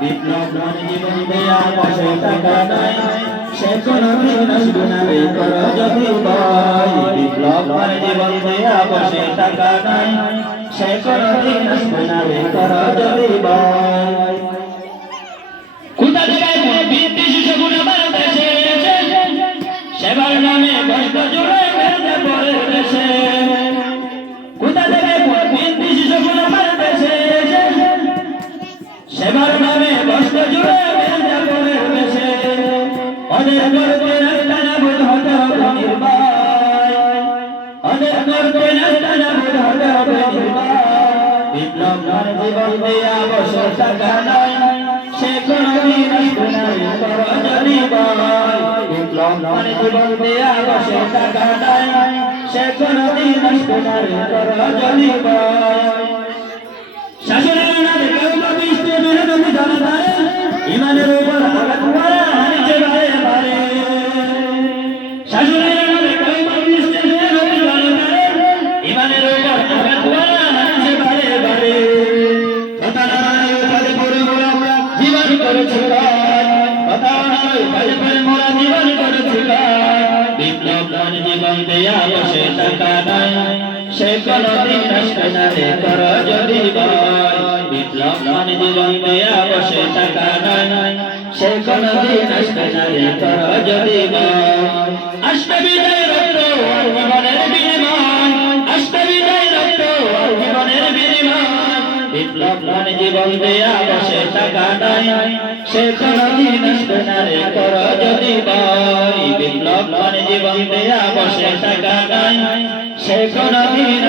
বিপ্লব মানে জীবন দেয়া পাশে টাকা নাই সে কোনদিন আসবে না কর যদি ভয় বিপ্লব জীবন দেয়া পাশে টাকা নাই সে কোনদিন আসবে না কর যদি ভয় কোথা থেকে বিদ্বেষ সগুণ বাংলাদেশে সেবার নামে জুড়ে পরে দেশে। অনেক করতে রাস্তা না বোধ হতে হবে নির্বায় অনেক করতে রাস্তা না বোধ হতে হবে নির্বায় বিপ্লব নয় জীবন দেয়া বছর টাকা নয় সে কোনদিন যদি বয় বিপ্লব নয় জীবন দেয়া বছর টাকা নয় সে কোনদিন যদি বয় দেয়া বসে টাকা নয় সে কোনদিন আসবে না রে কর যদি বয় বিপ্লব মানে জীবন দেয়া বসে টাকা নয় সে কোনদিন আসবে না রে কর যদি বয় আসবে বিদায় রক্ত জীবনের বিনিময় আসবে বিদায় রক্ত জীবনের বিনিময় বিপ্লব জীবন দেয়া বসে টাকা নয় সে কোনদিন আসবে না রে কর যদি বয় বিপ্লব মানে জীবন দেয়া বসে টাকা গায় সে কোনদিন